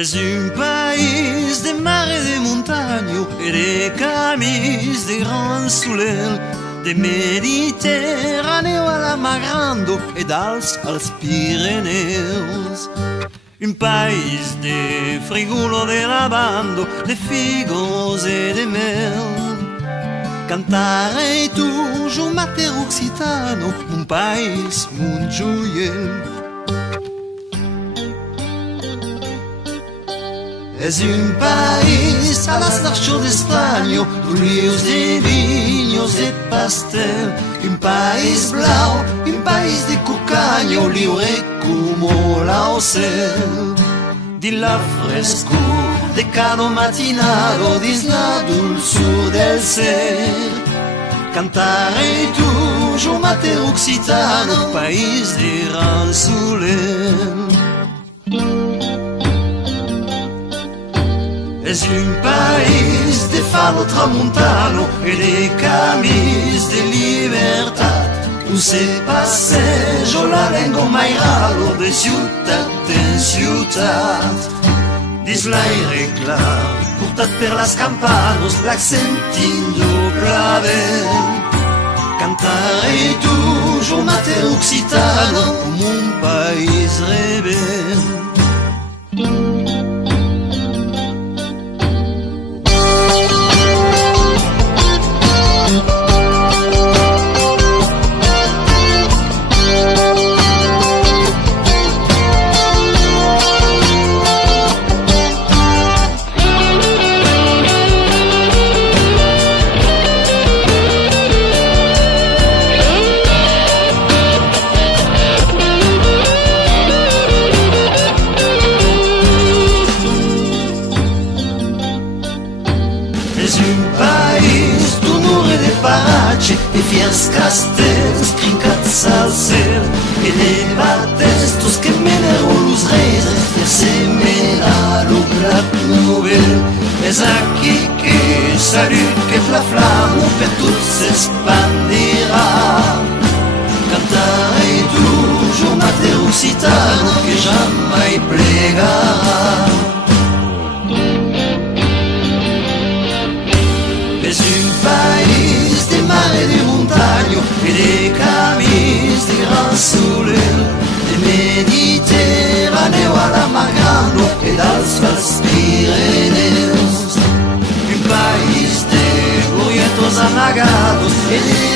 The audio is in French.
Es un país de mar et de montagne et de camis de grands soleils, de Mediterraneo a la Mar Grande et d'Alps als Pyreneus. Un país de frigulo de lavando, de figos et de mel. Cantare toujours mater occitano, mon país, mon joyel. Es un país a las narchos de España, ríos de viños de pastel. Un país blau, un país de cucaño, libre como la ocel. Di la frescura de cada matinado, dis la dulzura del ser. Cantare toujours mater occitano, país de gran soleil. Es un país de fado tramontano e de camis de libertad. Un se passejo la lengua mairalo de ciutat en ciutat. Dis l'aire clar, portat per las campanos, l'accentindo plavel. Cantare toujours mater occitano, mon país rebel. E fiers castells crincats al cel e de batestos que menero los reis per semena lo black nouvelle. Es aquí que salut que la flamme per tot s'expandirà. Cantare toujours mater occitano que jamais plegarà. Es un país de mar et de montagne et de camis de gran soleil, de Mediterraneo a la Mar Grande et d'Alps Pyreneus. Un país de burrietos amagados et de